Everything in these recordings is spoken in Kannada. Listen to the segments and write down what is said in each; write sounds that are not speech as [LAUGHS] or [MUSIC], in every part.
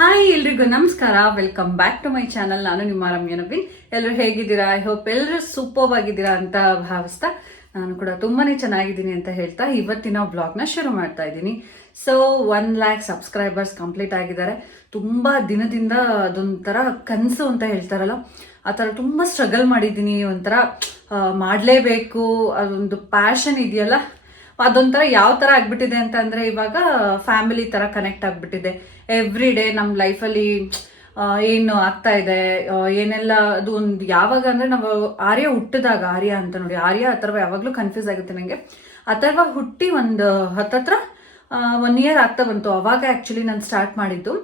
ಹಾಯ್ ಎಲ್ರಿಗೂ ನಮಸ್ಕಾರ. Welcome back to my channel ನಾನು ನಿಮ್ಮ ರಮ್ಯ ನವೀನ್. ಎಲ್ಲರೂ ಹೇಗಿದ್ದೀರಾ? ಐ ಹೋಪ್ ಎಲ್ಲರೂ ಸೂಪರ್ ಆಗಿದ್ದೀರಾ ಅಂತ ಭಾವಿಸ್ತಾ ನಾನು ಕೂಡ ತುಂಬಾನೇ ಚೆನ್ನಾಗಿದ್ದೀನಿ ಅಂತ ಹೇಳ್ತಾ ಇವತ್ತಿನ ವ್ಲಾಗ್ನ ಶುರು ಮಾಡ್ತಾ ಇದ್ದೀನಿ. So one lakh subscribers complete ಆಗಿದ್ದಾರೆ. ತುಂಬಾ ದಿನದಿಂದ ಅದೊಂಥರ ಕನಸು ಅಂತ ಹೇಳ್ತಾರಲ್ಲ, ಆ ಥರ ತುಂಬ ಸ್ಟ್ರಗಲ್ ಮಾಡಿದ್ದೀನಿ. ಒಂಥರ ಮಾಡ್ಲೇಬೇಕು. ಅದೊಂದು ಪ್ಯಾಷನ್ ಇದೆಯಲ್ಲ ಅದೊಂಥರ ಯಾವ ಥರ ಆಗ್ಬಿಟ್ಟಿದೆ ಅಂತಂದರೆ ಇವಾಗ ಫ್ಯಾಮಿಲಿ ಥರ ಕನೆಕ್ಟ್ ಆಗಿಬಿಟ್ಟಿದೆ. ಎವ್ರಿ ಡೇ ನಮ್ಮ ಲೈಫಲ್ಲಿ ಏನು ಆಗ್ತಾ ಇದೆ ಏನೆಲ್ಲ, ಅದು ಒಂದು ಯಾವಾಗ ಅಂದರೆ ನಾವು ಆರ್ಯ ಹುಟ್ಟಿದಾಗ, ಆರ್ಯ ಅಂತ ನೋಡಿ, ಆರ್ಯ ಅಥರ್ವ ಯಾವಾಗಲೂ ಕನ್ಫ್ಯೂಸ್ ಆಗುತ್ತೆ ನನಗೆ ಅಥರ್ವ ಹುಟ್ಟಿ ಒಂದು ಹತ್ತತ್ರ ಒನ್ ಇಯರ್ ಆಗ್ತಾ ಬಂತು. ಅವಾಗ ಆ್ಯಕ್ಚುಲಿ ನಾನು ಸ್ಟಾರ್ಟ್ ಮಾಡಿದ್ದು.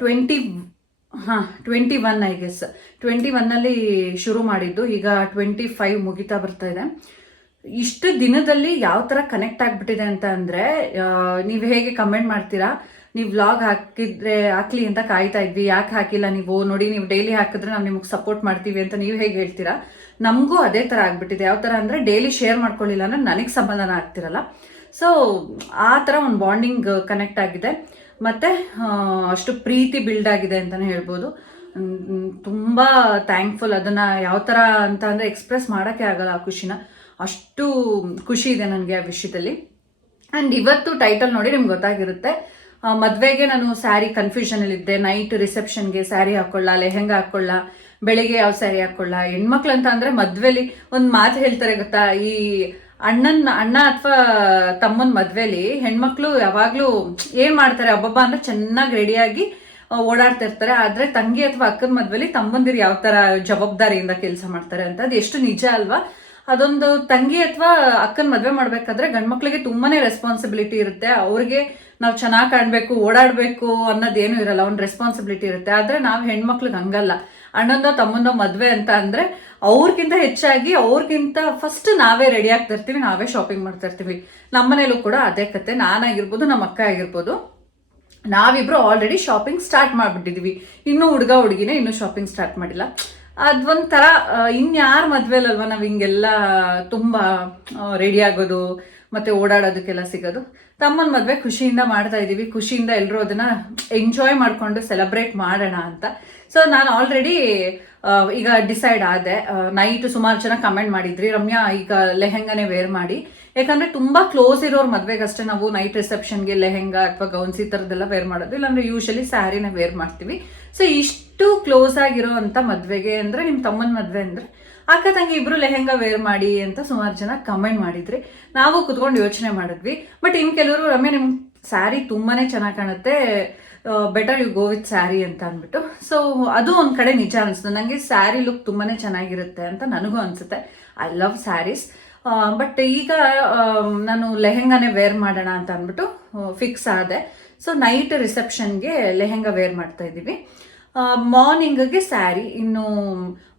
ಟ್ವೆಂಟಿ ಹಾಂ twenty one I guess twenty ಒನ್ನಲ್ಲಿ ಶುರು ಮಾಡಿದ್ದು. ಈಗ ಟ್ವೆಂಟಿ ಫೈವ್ ಮುಗಿತಾ ಬರ್ತಾ ಇದೆ. ಇಷ್ಟು ದಿನದಲ್ಲಿ ಯಾವ ಥರ ಕನೆಕ್ಟ್ ಆಗಿಬಿಟ್ಟಿದೆ ಅಂತ ಅಂದರೆ ನೀವು ಹೇಗೆ ಕಮೆಂಟ್ ಮಾಡ್ತೀರಾ? ನೀವು ವ್ಲಾಗ್ ಹಾಕಿದ್ರೆ ಹಾಕ್ಲಿ ಅಂತ ಕಾಯ್ತಾ ಇದ್ವಿ. ಯಾಕೆ ಹಾಕಿಲ್ಲ ನೀವು? ನೋಡಿ, ನೀವು ಡೈಲಿ ಹಾಕಿದ್ರೆ ನಾವು ನಿಮಗೆ ಸಪೋರ್ಟ್ ಮಾಡ್ತೀವಿ ಅಂತ ನೀವು ಹೇಗೆ ಹೇಳ್ತೀರಾ? ನಮಗೂ ಅದೇ ಥರ ಆಗಿಬಿಟ್ಟಿದೆ. ಯಾವ ಥರ ಅಂದರೆ ಡೈಲಿ ಶೇರ್ ಮಾಡ್ಕೊಳ್ಳಿಲ್ಲ ಅಂದರೆ ನನಗೆ ಸಂಬಂಧನ ಆಗ್ತಿರಲ್ಲ. ಸೊ ಆ ಥರ ಒಂದು ಬಾಂಡಿಂಗ್ ಕನೆಕ್ಟ್ ಆಗಿದೆ. ಮತ್ತು ಅಷ್ಟು ಪ್ರೀತಿ ಬಿಲ್ಡ್ ಆಗಿದೆ ಅಂತಲೇ ಹೇಳ್ಬೋದು. ತುಂಬ ಥ್ಯಾಂಕ್ಫುಲ್ ಅದನ್ನು ಯಾವ ಥರ ಅಂತ ಅಂದರೆ ಎಕ್ಸ್ಪ್ರೆಸ್ ಮಾಡೋಕ್ಕೆ ಆಗಲ್ಲ ಆ ಖುಷಿನ. ಅಷ್ಟು ಖುಷಿ ಇದೆ ನನಗೆ ಆ ವಿಷಯದಲ್ಲಿ. ಆ್ಯಂಡ್ ಇವತ್ತು ಟೈಟಲ್ ನೋಡಿ ನಿಮ್ಗೆ ಗೊತ್ತಾಗಿರುತ್ತೆ. ಮದುವೆಗೆ ನಾನು ಸ್ಯಾರಿ ಕನ್ಫ್ಯೂಷನಲ್ಲಿದ್ದೆ ನೈಟ್ ರಿಸೆಪ್ಷನ್ಗೆ ಸ್ಯಾರಿ ಹಾಕೊಳ್ಳ, ಲೆಹೆಂಗಾ ಹಾಕೊಳ್ಳ, ಬೆಳಿಗ್ಗೆ ಯಾವ ಸ್ಯಾರಿ ಹಾಕೊಳ್ಳ ಹೆಣ್ಮಕ್ಳು ಅಂತ ಅಂದರೆ ಮದ್ವೆಲಿ ಒಂದು ಮಾತು ಹೇಳ್ತಾರೆ ಗೊತ್ತಾ? ಈ ಅಣ್ಣನ್ ಅಣ್ಣ ಅಥವಾ ತಮ್ಮನ ಮದ್ವೆಲಿ ಹೆಣ್ಮಕ್ಳು ಯಾವಾಗಲೂ ಏನು ಮಾಡ್ತಾರೆ? ಹಬ್ಬಬ್ಬ ಅಂದರೆ ಚೆನ್ನಾಗಿ ರೆಡಿಯಾಗಿ ಓಡಾಡ್ತಾ ಇರ್ತಾರೆ. ಆದ್ರೆ ತಂಗಿ ಅಥವಾ ಅಕ್ಕನ ಮದ್ವೆಲಿ ತಮ್ಮಂದಿರು ಯಾವ ತರ ಜವಾಬ್ದಾರಿಯಿಂದ ಕೆಲಸ ಮಾಡ್ತಾರೆ ಅಂತ ಅದು ಎಷ್ಟು ನಿಜ ಅಲ್ವಾ? ಅದೊಂದು ತಂಗಿ ಅಥವಾ ಅಕ್ಕನ ಮದುವೆ ಮಾಡ್ಬೇಕಾದ್ರೆ ಗಂಡ್ಮಕ್ಳಿಗೆ ತುಂಬಾನೇ ರೆಸ್ಪಾನ್ಸಿಬಿಲಿಟಿ ಇರುತ್ತೆ. ಅವ್ರಿಗೆ ನಾವು ಚೆನ್ನಾಗಿ ಕಾಣಬೇಕು, ಓಡಾಡಬೇಕು ಅನ್ನೋದೇನು ಇರಲ್ಲ. ಒಂದು ರೆಸ್ಪಾನ್ಸಿಬಿಲಿಟಿ ಇರುತ್ತೆ. ಆದ್ರೆ ನಾವು ಹೆಣ್ಮಕ್ಳಿಗೆ ಹಂಗಲ್ಲ. ಅಣ್ಣಂದೋ, ತಮ್ಮಂದೋ ಮದುವೆ ಅಂತ ಅಂದರೆ ಅವ್ರಿಗಿಂತ ಹೆಚ್ಚಾಗಿ ಅವ್ರಿಗಿಂತ ಫಸ್ಟ್ ನಾವೇ ರೆಡಿ ಆಗ್ತಾ ಇರ್ತೀವಿ, ನಾವೇ ಶಾಪಿಂಗ್ ಮಾಡ್ತಾ ಇರ್ತೀವಿ. ನಮ್ಮನೇಲೂ ಕೂಡ ಅದೇ ಕತೆ. ನಾನಾಗಿರ್ಬೋದು ನಮ್ಮ ಅಕ್ಕ ಆಗಿರ್ಬೋದು. ನಾವಿಬ್ರು ಆಲ್ರೆಡಿ ಶಾಪಿಂಗ್ ಸ್ಟಾರ್ಟ್ ಮಾಡ್ಬಿಟ್ಟಿದೀವಿ. ಇನ್ನೂ ಹುಡುಗ, ಹುಡುಗಿನೇ ಇನ್ನೂ ಶಾಪಿಂಗ್ ಸ್ಟಾರ್ಟ್ ಮಾಡಿಲ್ಲ. ಅದೊಂಥರ ಇನ್ಯಾರ ಮದ್ವೆಲಲ್ವಾ ನಾವು ಹಿಂಗೆಲ್ಲ ತುಂಬ ರೆಡಿ ಆಗೋದು, ಮತ್ತೆ ಓಡಾಡೋದಕ್ಕೆಲ್ಲ ಸಿಗೋದು. ತಮ್ಮನ ಮದುವೆ ಖುಷಿಯಿಂದ ಮಾಡ್ತಾ ಇದ್ದೀವಿ ಖುಷಿಯಿಂದ ಎಲ್ಲರೂ ಅದನ್ನ ಎಂಜಾಯ್ ಮಾಡ್ಕೊಂಡು ಸೆಲೆಬ್ರೇಟ್ ಮಾಡೋಣ ಅಂತ. ಸೊ ನಾನು ಆಲ್ರೆಡಿ ಈಗ ಡಿಸೈಡ್ ಆದೆ. ನೈಟ್ ಸುಮಾರು ಜನ ಕಮೆಂಟ್ ಮಾಡಿದ್ರಿ. ರಮ್ಯಾ, ಈಗ ಲೆಹೆಂಗಾನೇ ವೇರ್ ಮಾಡಿ. ಯಾಕಂದ್ರೆ ತುಂಬಾ ಕ್ಲೋಸ್ ಇರೋರ್ ಮದ್ವೆಗಷ್ಟೇ ನಾವು ನೈಟ್ ರಿಸೆಪ್ಷನ್ಗೆ ಲೆಹೆಂಗಾ ಅಥವಾ ಗೌನ್ಸ್ ಈ ಥರದ್ದೆಲ್ಲ ವೇರ್ ಮಾಡೋದು. ಇಲ್ಲಾಂದ್ರೆ ಯೂಶಲಿ ಸ್ಯಾರಿನ ವೇರ್ ಮಾಡ್ತೀವಿ. ಸೊ ಇಷ್ಟು ಕ್ಲೋಸ್ ಆಗಿರೋ ಅಂತ ಮದ್ವೆಗೆ ಅಂದ್ರೆ ನಿಮ್ ತಮ್ಮನ ಮದುವೆ ಅಂದ್ರೆ, ಅಕ್ಕ ತಂಗಿ ಇಬ್ರು ಲೆಹೆಂಗಾ ವೇರ್ ಮಾಡಿ ಅಂತ ಸುಮಾರು ಜನ ಕಮೆಂಟ್ ಮಾಡಿದ್ರಿ. ನಾವು ಕುತ್ಕೊಂಡು ಯೋಚನೆ ಮಾಡಿದ್ವಿ. ಬಟ್ ಇನ್ನು ಕೆಲವರು, ರಮ್ಯ ನಿಮ್ಮ ಸ್ಯಾರಿ ತುಂಬಾನೇ ಚೆನ್ನಾಗಿ ಕಾಣುತ್ತೆ. Better you go with sari ಅಂತ ಅಂದ್ಬಿಟ್ಟು. ಸೊ ಅದು ಒಂದು ಕಡೆ ನಿಜ ಅನ್ಸುತ್ತೆ ನನಗೆ ಸ್ಯಾರಿ ಲುಕ್ ತುಂಬಾನೇ ಚೆನ್ನಾಗಿರುತ್ತೆ ಅಂತ ನನಗೂ ಅನ್ಸುತ್ತೆ. ಐ ಲವ್ ಸ್ಯಾರೀಸ್ ಬಟ್ ಈಗ ನಾನು ಲೆಹೆಂಗಾನೇ ವೇರ್ ಮಾಡೋಣ ಅಂತ ಅಂದ್ಬಿಟ್ಟು ಫಿಕ್ಸ್ ಆದೆ. ಸೊ ನೈಟ್ ರಿಸೆಪ್ಷನ್ಗೆ ಲೆಹೆಂಗಾ ವೇರ್ ಮಾಡ್ತಾ ಇದ್ದೀವಿ. ಮಾರ್ನಿಂಗ್ಗೆ ಸ್ಯಾರಿ ಇನ್ನು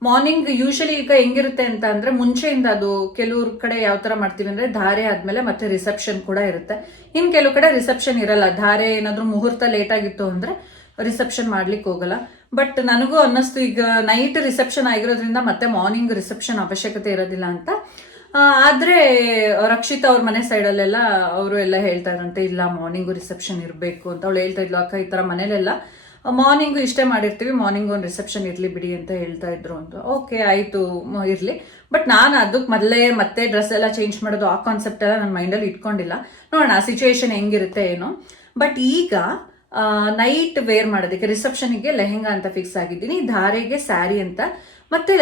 ಮಾರ್ನಿಂಗ್ ಯೂಶಲಿ ಈಗ ಹೆಂಗಿರುತ್ತೆ ಅಂತ ಅಂದರೆ, ಮುಂಚೆಯಿಂದ ಅದು ಕೆಲವ್ರ ಕಡೆ ಯಾವ ತರ ಮಾಡ್ತೀವಿ ಅಂದ್ರೆ, ಧಾರೆ ಆದಮೇಲೆ ಮತ್ತೆ ರಿಸೆಪ್ಷನ್ ಕೂಡ ಇರುತ್ತೆ. ಇನ್ನು ಕೆಲವು ಕಡೆ ರಿಸೆಪ್ಷನ್ ಇರಲ್ಲ. ಧಾರೆ ಏನಾದರೂ ಮುಹೂರ್ತ ಲೇಟ್ ಆಗಿತ್ತು ಅಂದ್ರೆ ರಿಸೆಪ್ಷನ್ ಮಾಡ್ಲಿಕ್ಕೆ ಹೋಗಲ್ಲ. ಬಟ್ ನನಗೂ ಅನ್ನಿಸ್ತು, ಈಗ ನೈಟ್ ರಿಸೆಪ್ಷನ್ ಆಗಿರೋದ್ರಿಂದ ಮತ್ತೆ ಮಾರ್ನಿಂಗ್ ರಿಸೆಪ್ಷನ್ ಅವಶ್ಯಕತೆ ಇರೋದಿಲ್ಲ ಅಂತ. ಆದ್ರೆ, ರಕ್ಷಿತಾ ಅವ್ರ ಮನೆ ಸೈಡಲ್ಲೆಲ್ಲ ಅವರು ಎಲ್ಲ ಹೇಳ್ತಾ ಇದ್ರಂತೆ, ಇಲ್ಲ, ಮಾರ್ನಿಂಗು ರಿಸೆಪ್ಷನ್ ಇರಬೇಕು ಅಂತ ಅವಳು ಹೇಳ್ತಾ ಇದ್ಲು. ಅಕ್ಕ, ಈ ಥರ ಮನೇಲೆಲ್ಲ, ಮಾರ್ನಿಂಗು ಇಷ್ಟೇ ಮಾಡಿರ್ತೀವಿ, ಮಾರ್ನಿಂಗ್ ಒಂದು ರಿಸೆಪ್ಷನ್ ಇರಲಿ ಬಿಡಿ ಅಂತ ಹೇಳ್ತಾ ಇದ್ರು ಅಂತ. ಓಕೆ, ಆಯಿತು ಇರಲಿ. ಬಟ್ ನಾನು ಅದಕ್ಕೆ ಮೊದಲೇ ಮತ್ತೆ ಡ್ರೆಸ್ ಎಲ್ಲ ಚೇಂಜ್ ಮಾಡೋದು ಆ ಕಾನ್ಸೆಪ್ಟ್ ಎಲ್ಲ ನನ್ನ ಮೈಂಡಲ್ಲಿ ಇಟ್ಕೊಂಡಿಲ್ಲ. ನೋಡೋಣ ಸಿಚುವೇಶನ್ ಹೆಂಗಿರುತ್ತೆ ಏನೋ. ಬಟ್ ಈಗ ನೈಟ್ ವೇರ್ ಮಾಡೋದಕ್ಕೆ ರಿಸೆಪ್ಷನಿಗೆ ಲೆಹೆಂಗಾ ಅಂತ ಫಿಕ್ಸ್ ಆಗಿದ್ದೀನಿ, ಧಾರೆಗೆ ಸ್ಯಾರಿ ಅಂತ. ಮತ್ತೆ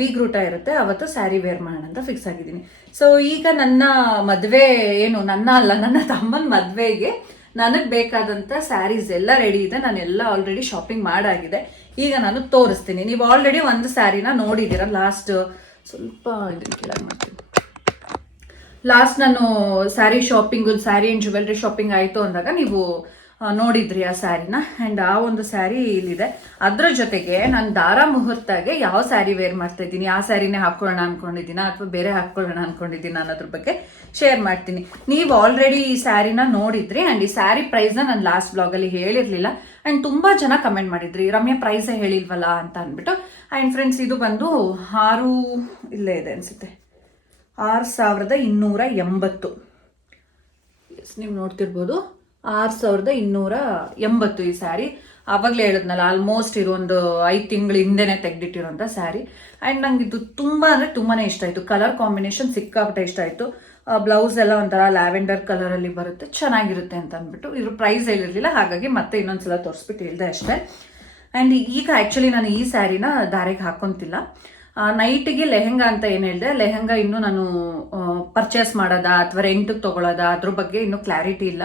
ಬೀಗ್ರೂಟ ಇರುತ್ತೆ. ಅವತ್ತು ಸ್ಯಾರಿ ವೇರ್ ಮಾಡೋಣ ಅಂತ ಫಿಕ್ಸ್ ಆಗಿದ್ದೀನಿ. ಸೊ ಈಗ ನನ್ನ ಮದುವೆ ಏನು, ನನ್ನ ಅಲ್ಲ, ನನ್ನ ತಮ್ಮನ ಮದುವೆಗೆ ನನಗೆ ಬೇಕಾದಂಥ ಸ್ಯಾರೀಸ್ ಎಲ್ಲ ರೆಡಿ ಇದೆ. ನಾನು ಎಲ್ಲ ಆಲ್ರೆಡಿ ಶಾಪಿಂಗ್ ಮಾಡಾಗಿದೆ. ಈಗ ನಾನು ತೋರಿಸ್ತೀನಿ. ನೀವು ಆಲ್ರೆಡಿ ಒಂದು ಸ್ಯಾರಿನ ನೋಡಿದ್ದೀರ? ಲಾಸ್ಟ್ ಸ್ವಲ್ಪ ಇದನ್ನ ಮಾಡ್ತೀನಿ. ಲಾಸ್ಟ್ ನಾನು sari shopping sari and jewellery shopping ಆಯಿತು ಅಂದಾಗ ನೀವು ನೋಡಿದ್ರಿ ಆ ಸ್ಯಾರಿನ? ಆ್ಯಂಡ್ ಆ ಒಂದು ಸ್ಯಾರಿ ಇಲ್ಲಿದೆ. ಅದರ ಜೊತೆಗೆ ನಾನು ದಾರ ಮುಹೂರ್ತಾಗೆ ಯಾವ ಸ್ಯಾರಿ ವೇರ್ ಮಾಡ್ತಾ ಇದ್ದೀನಿ? ಆ ಸ್ಯಾರಿನೇ ಹಾಕೊಳ್ಳೋಣ ಅನ್ಕೊಂಡಿದ್ದೀನ? ಅಥವಾ ಬೇರೆ ಹಾಕ್ಕೊಳ್ಳೋಣ ಅನ್ಕೊಂಡಿದ್ದೀನಿ ಅನ್ನೋದ್ರ ಬಗ್ಗೆ ಶೇರ್ ಮಾಡ್ತೀನಿ. ನೀವು ಆಲ್ರೆಡಿ ಈ ಸ್ಯಾರಿನ ನೋಡಿದ್ರಿ? ಆ್ಯಂಡ್ ಈ ಸ್ಯಾರಿ ಪ್ರೈಸ್ನ ನಾನು ಲಾಸ್ಟ್ ಬ್ಲಾಗಲ್ಲಿ ಹೇಳಿರಲಿಲ್ಲ. ಆ್ಯಂಡ್ ತುಂಬ ಜನ ಕಮೆಂಟ್ ಮಾಡಿದ್ರಿ. ರಮ್ಯಾ ಪ್ರೈಸೇ ಹೇಳಿಲ್ವಲ್ಲ ಅಂತ ಅಂದ್ಬಿಟ್ಟು. ಆ್ಯಂಡ್ ಫ್ರೆಂಡ್ಸ್ ಇದು ಬಂದು ಆರು, ಇಲ್ಲೇ ಇದೆ ಅನಿಸುತ್ತೆ. ಆರು ಸಾವಿರದ ಇನ್ನೂರ ಎಂಬತ್ತು. ಎಸ್ ನೀವು ನೋಡ್ತಿರ್ಬೋದು. ಆರು ಸಾವಿರದ ಇನ್ನೂರ ಎಂಬತ್ತು ಈ ಸ್ಯಾರಿ ಆವಾಗಲೇ ಹೇಳಿದ್ನಲ್ಲ ಆಲ್ಮೋಸ್ಟ್ ಇದೊಂದು ಐದು ತಿಂಗಳ ಹಿಂದೆನೆ ತೆಗೆದಿಟ್ಟಿರೋಂಥ ಸ್ಯಾರಿ ಆ್ಯಂಡ್ ನಂಗೆ ಇದು ತುಂಬ ಅಂದರೆ ತುಂಬಾ ಇಷ್ಟ ಆಯಿತು. ಕಲರ್ ಕಾಂಬಿನೇಷನ್ ಸಿಕ್ಕಾಪಟ್ಟೆ ಇಷ್ಟ ಆಯಿತು. ಬ್ಲೌಸ್ ಎಲ್ಲ ಒಂಥರ ಲ್ಯಾವೆಂಡರ್ ಕಲರಲ್ಲಿ ಬರುತ್ತೆ, ಚೆನ್ನಾಗಿರುತ್ತೆ ಅಂತ ಅಂದ್ಬಿಟ್ಟು ಇದ್ರ ಪ್ರೈಸ್ ಹೇಳಿರಲಿಲ್ಲ, ಹಾಗಾಗಿ ಮತ್ತೆ ಇನ್ನೊಂದ್ಸಲ ತೋರಿಸ್ಬಿಟ್ಟು ಹೇಳಿದೆ ಅಷ್ಟೇ. ಆ್ಯಂಡ್ ಈಗ ಆ್ಯಕ್ಚುಲಿ ನಾನು ಈ ಸ್ಯಾರಿನ ದಾರಿಗೆ ಹಾಕೊಂತಿಲ್ಲ. ನೈಟಿಗೆ ಲೆಹೆಂಗಾ ಅಂತ ಏನು ಹೇಳಿದೆ, ಲೆಹೆಂಗಾ ಇನ್ನೂ ನಾನು ಪರ್ಚೇಸ್ ಮಾಡೋದಾ ಅಥವಾ ರೆಂಟಿಗೆ ತೊಗೊಳೋದಾ ಅದ್ರ ಬಗ್ಗೆ ಇನ್ನೂ ಕ್ಲಾರಿಟಿ ಇಲ್ಲ.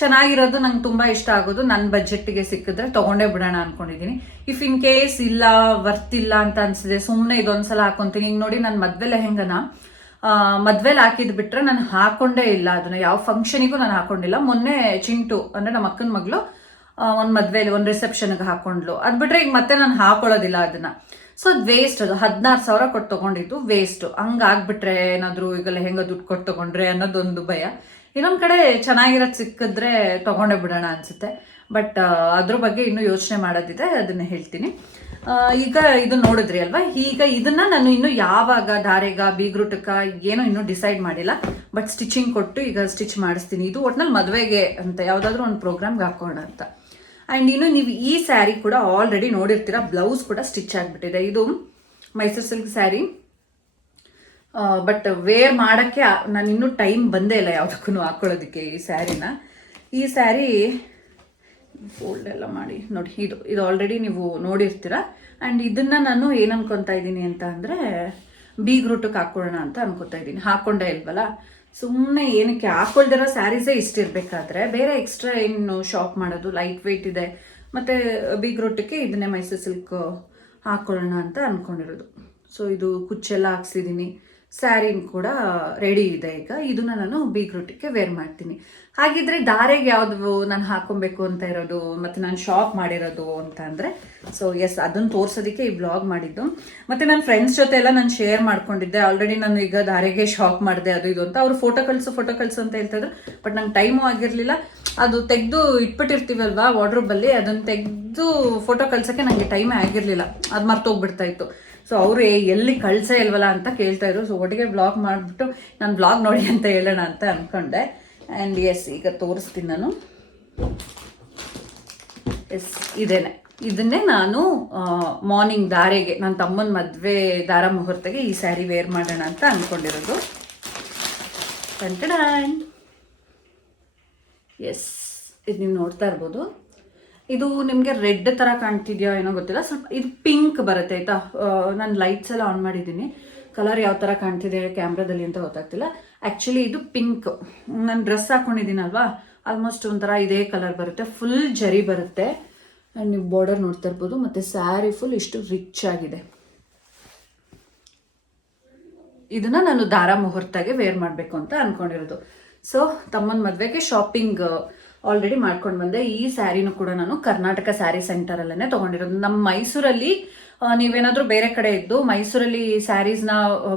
ಚೆನ್ನಾಗಿರೋದು ನಂಗೆ ತುಂಬ ಇಷ್ಟ ಆಗೋದು. ನನ್ನ ಬಜೆಟ್ಗೆ ಸಿಕ್ಕಿದ್ರೆ ತೊಗೊಂಡೇ ಬಿಡೋಣ ಅನ್ಕೊಂಡಿದ್ದೀನಿ ಇಫ್ ಇನ್ ಕೇಸ್ ಇಲ್ಲ ವರ್ತ್ ಇಲ್ಲ ಅಂತ ಅನ್ಸಿದೆ ಸುಮ್ಮನೆ ಇದೊಂದ್ಸಲ ಹಾಕೊಂತೀನಿ. ಈಗ ನೋಡಿ ನನ್ನ ಮದುವೆ ಲೆಹೆಂಗನ ಮದ್ವೆಲಿ ಹಾಕಿದ್ ಬಿಟ್ರೆ ನಾನು ಹಾಕೊಂಡೇ ಇಲ್ಲ ಅದನ್ನ. ಯಾವ ಫಂಕ್ಷನಿಗೂ ನಾನು ಹಾಕೊಂಡಿಲ್ಲ. ಮೊನ್ನೆ ಚಿಂಟು, ಅಂದ್ರೆ ನಮ್ಮ ಅಕ್ಕನ ಮಗಳು ಒಂದು ಮದ್ವೆಲಿ, ಒಂದು ರಿಸೆಪ್ಷನ್ಗೆ ಹಾಕೊಂಡ್ಲು ಅದು ಬಿಟ್ರೆ ಈಗ ಮತ್ತೆ ನಾನು ಹಾಕೊಳ್ಳೋದಿಲ್ಲ ಅದನ್ನ. ಸೊ ಅದು ವೇಸ್ಟ್ ಅದು. ಹದಿನಾರು ಸಾವಿರ ಕೊಟ್ಟು ತಗೊಂಡಿದ್ದು ವೇಸ್ಟ್ ಹಂಗಾಗ್ಬಿಟ್ರೆ ಏನಾದರೂ ಈಗ ಲೆಹೆಂಗ ದುಡ್ಡು ಕೊಟ್ಟು ತಗೊಂಡ್ರೆ ಅನ್ನೋದೊಂದು ಭಯ. ಇನ್ನೊಂದ್ ಕಡೆ ಚೆನ್ನಾಗಿರೋದು ಸಿಕ್ಕಿದ್ರೆ ತಗೊಂಡೇ ಬಿಡೋಣ ಅನ್ಸುತ್ತೆ. ಬಟ್ ಅದ್ರ ಬಗ್ಗೆ ಇನ್ನೂ ಯೋಚನೆ ಮಾಡೋದಿದೆ, ಅದನ್ನ ಹೇಳ್ತೀನಿ. ಈಗ ಇದು ನೋಡಿದ್ರಿ ಅಲ್ವಾ? ಈಗ ಇದನ್ನ ನಾನು ಇನ್ನು ಯಾವಾಗ ಧಾರೆಗ, ಬೀಗ್ರೂಟಕ್ಕ ಏನೋ ಇನ್ನೂ ಡಿಸೈಡ್ ಮಾಡಿಲ್ಲ. ಬಟ್ ಸ್ಟಿಚಿಂಗ್ ಕೊಟ್ಟು ಈಗ ಸ್ಟಿಚ್ ಮಾಡಿಸ್ತೀನಿ. ಇದು ಒಟ್ನಲ್ಲಿ ಮದುವೆಗೆ ಅಂತ ಯಾವುದಾದ್ರೂ ಒಂದು ಪ್ರೋಗ್ರಾಮ್ಗೆ ಹಾಕೋಣ ಅಂತ. ಆ್ಯಂಡ್ ಇನ್ನು ನೀವು ಈ ಸ್ಯಾರಿ ಕೂಡ ಆಲ್ರೆಡಿ ನೋಡಿರ್ತೀರ ಬ್ಲೌಸ್ ಕೂಡ ಸ್ಟಿಚ್ ಆಗಿಬಿಟ್ಟಿದೆ. ಇದು Mysuru silk sari but wear ಮಾಡೋಕ್ಕೆ ನಾನು ಇನ್ನೂ ಟೈಮ್ ಬಂದೇ ಇಲ್ಲ ಯಾವುದಕ್ಕೂ ಹಾಕ್ಕೊಳ್ಳೋದಕ್ಕೆ ಈ ಸ್ಯಾರಿನ. ಈ ಸ್ಯಾರಿ ಫೋಲ್ಡ್ ಎಲ್ಲ ಮಾಡಿ, ನೋಡಿ ಇದು ಇದು ಆಲ್ರೆಡಿ ನೀವು ನೋಡಿರ್ತೀರ. ಆ್ಯಂಡ್ ಇದನ್ನು ನಾನು ಏನು ಅನ್ಕೊತಾ ಇದ್ದೀನಿ ಅಂತ ಅಂದರೆ, ಬೀಗ್ ರೂಟಕ್ಕೆ ಹಾಕೊಳ್ಳೋಣ ಅಂತ ಅನ್ಕೋತಾ ಇದ್ದೀನಿ. ಹಾಕೊಂಡೇ ಇಲ್ವಲ್ಲ? ಸುಮ್ಮನೆ ಏನಕ್ಕೆ ಹಾಕೊಳ್ದಿರೋ ಸ್ಯಾರೀಸೇ ಇಷ್ಟಿರಬೇಕಾದ್ರೆ ಬೇರೆ ಎಕ್ಸ್ಟ್ರಾ ಏನು ಶಾಪ್ ಮಾಡೋದು ಲೈಟ್ ವೆಯ್ಟ್ ಇದೆ. ಮತ್ತು ಬೀಗ್ ರೂಟಕ್ಕೆ ಇದನ್ನೇ ಮೈಸೂರು ಸಿಲ್ಕ್ ಹಾಕೊಳ್ಳೋಣ ಅಂತ ಅಂದ್ಕೊಂಡಿರೋದು ಸೊ ಇದು ಕುಚ್ಚೆಲ್ಲ ಹಾಕ್ಸಿದ್ದೀನಿ. ಸ್ಯಾರಿನ್ ಕೂಡ ರೆಡಿ ಇದೆ ಈಗ. ಇದನ್ನ ನಾನು ಬೀಗ್ರೂಟಿಗೆ ವೇರ್ ಮಾಡ್ತೀನಿ. ಹಾಗಿದ್ರೆ ದಾರೆಗೆ ಯಾವುದು ನಾನು ಹಾಕೊಬೇಕು ಅಂತ ಇರೋದು, ಮತ್ತು ನಾನು ಶಾಪ್ ಮಾಡಿರೋದು ಅಂತ ಅಂದರೆ ಸೊ ಎಸ್ ಅದನ್ನು ತೋರ್ಸೋದಕ್ಕೆ ಈ ಬ್ಲಾಗ್ ಮಾಡಿದ್ದು. ಮತ್ತೆ ನನ್ನ ಫ್ರೆಂಡ್ಸ್ ಜೊತೆ ಎಲ್ಲ ನಾನು ಶೇರ್ ಮಾಡ್ಕೊಂಡಿದ್ದೆ. ಆಲ್ರೆಡಿ ನಾನು ಈಗ ದಾರೆಗೆ ಶಾಪ್ ಮಾಡಿದೆ, ಅದು ಇದು ಅಂತ. ಅವ್ರು ಫೋಟೋ ಕಳ್ಸು ಫೋಟೋ ಕಳ್ಸು ಅಂತ ಹೇಳ್ತಾರೆ ಬಟ್ ನಂಗೆ ಟೈಮು ಆಗಿರಲಿಲ್ಲ. ಅದು ತೆಗೆದು ಇಟ್ಬಿಟ್ಟಿರ್ತೀವಲ್ವಾ ವಾರ್ಡ್ರೋಬಲ್ಲಿ ಅದನ್ನು ತೆಗೆದು ಫೋಟೋ ಕಳ್ಸೋಕ್ಕೆ ನನಗೆ ಟೈಮೇ ಆಗಿರಲಿಲ್ಲ. ಅದು ಮರ್ತೋಗ್ಬಿಡ್ತಾ ಇತ್ತು. ಸೊ ಅವರು ಎಲ್ಲಿ ಕಳ್ಸ ಇಲ್ವಲ್ಲ ಅಂತ ಕೇಳ್ತಾ ಇದ್ರು. ಸೊ ಒಟ್ಟಿಗೆ ಬ್ಲಾಗ್ ಮಾಡಿಬಿಟ್ಟು ನಾನು ಬ್ಲಾಗ್ ನೋಡಿ ಅಂತ ಹೇಳೋಣ ಅಂತ ಅಂದ್ಕೊಂಡೆ ಆ್ಯಂಡ್ ಎಸ್ ಈಗ ತೋರಿಸ್ತೀನಿ ನಾನು. ಎಸ್ ಇದೇನೆ. ಇದನ್ನೇ ನಾನು ಮಾರ್ನಿಂಗ್ ದಾರೆಗೆ ನನ್ನ ತಮ್ಮನ ಮದುವೆ ದಾರ ಮುಹೂರ್ತಕ್ಕೆ ಈ ಸ್ಯಾರಿ ವೇರ್ ಮಾಡೋಣ ಅಂತ ಅಂದ್ಕೊಂಡಿರೋದು ಎಸ್ ಇದು ನೀವು ನೋಡ್ತಾ ಇರ್ಬೋದು. ಇದು ನಿಮಗೆ ರೆಡ್ ಥರ ಕಾಣ್ತಿದೆಯೋ ಏನೋ ಗೊತ್ತಿಲ್ಲ. ಸ್ವಲ್ಪ ಇದು ಪಿಂಕ್ ಬರುತ್ತೆ ಆಯಿತಾ? ನಾನು ಲೈಟ್ಸ್ ಎಲ್ಲ ಆನ್ ಮಾಡಿದ್ದೀನಿ. ಕಲರ್ ಯಾವ ಥರ ಕಾಣ್ತಿದೆ ಕ್ಯಾಮ್ರಾದಲ್ಲಿ ಅಂತ ಗೊತ್ತಾಗ್ತಿಲ್ಲ. ಆ್ಯಕ್ಚುಲಿ ಇದು ಪಿಂಕ್. ನಾನು ಡ್ರೆಸ್ ಹಾಕೊಂಡಿದ್ದೀನಲ್ವಾ? ಆಲ್ಮೋಸ್ಟ್ ಒಂಥರ ಇದೇ ಕಲರ್ ಬರುತ್ತೆ. ಫುಲ್ ಜರಿ ಬರುತ್ತೆ. ಆ್ಯಂಡ್ ನೀವು ಬಾರ್ಡರ್ ನೋಡ್ತಾ ಇರ್ಬೋದು. ಮತ್ತು ಸ್ಯಾರಿ ಫುಲ್ ಇಷ್ಟು ರಿಚ್ ಆಗಿದೆ. ಇದನ್ನ ನಾನು ದಾರ ಮುಹೂರ್ತಾಗೆ ವೇರ್ ಮಾಡಬೇಕು ಅಂತ ಅನ್ಕೊಂಡಿರೋದು. ಸೊ ತಮ್ಮನ ಮದುವೆಗೆ ಶಾಪಿಂಗ್ ಆಲ್ರೆಡಿ ಮಾಡ್ಕೊಂಡು ಬಂದೆ. ಈ ಸ್ಯಾರಿನೂ ಕೂಡ ನಾನು ಕರ್ನಾಟಕ ಸ್ಯಾರಿ ಸೆಂಟರಲ್ಲೇ ತೊಗೊಂಡಿರೋದು. ನಮ್ಮ ಮೈಸೂರಲ್ಲಿ ನೀವೇನಾದರೂ ಬೇರೆ ಕಡೆ ಇದ್ದು ಮೈಸೂರಲ್ಲಿ ಸ್ಯಾರೀಸ್ನ